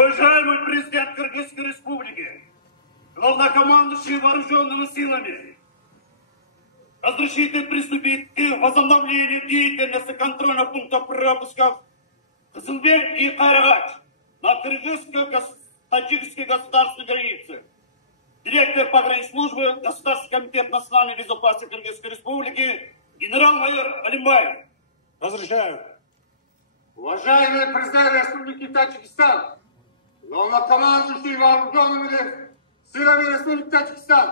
Уважаемый президент Кыргызской Республики, главнокомандующий вооруженными силами, разрешите приступить к возобновлению деятельности контрольных пунктов пропусков Кызылбек и Карагач на кыргызско-таджикской государственной границе. Директор погранслужбы Государственный комитет национальной безопасности Кыргызской Республики генерал-майор Алимбаев. Разрешаю. Уважаемый президент Республики Таджикистан, главнокомандующий вооруженными силами Республики Таджикистан,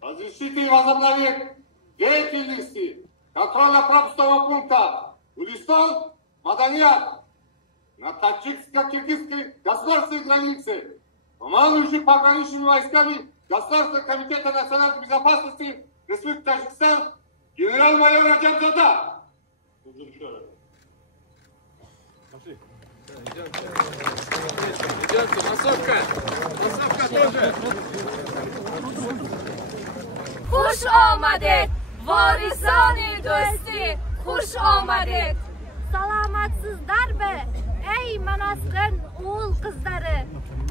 разрешите возобновить деятельности контрольно-пропускного пункта Улистон, Маданият на таджикско-киргизской государственной границе, командующий пограничными войсками Государственного комитета национальной безопасности Республики Таджикистан генерал-майор Раджабзада. Идемте, массовка тоже. Xush omaded, vorisoni do'sti, xush omaded. Salomatsizlarmi, ey Manastin o'g'il qizlari,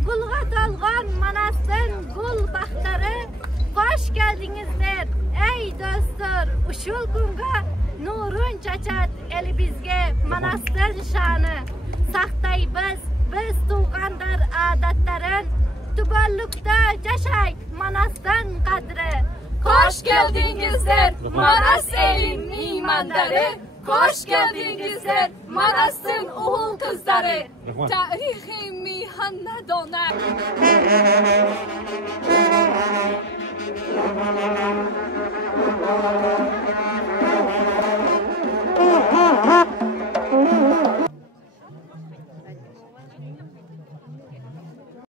gulga to'lgan Manastin gul baxtlari, xo'sh keldingizlar, ey do'stlar, ushul kunga nurun chachat elibizga Manastin sha'ni. Saqtaymiz biz tug'andir odatlarin, tubanlikda yashay Manastin qadri. Hoş geldinizler, Manas elin imanları. Hoş geldinizler, Manas'ın oğul kızları. Tarihi mihanna donar.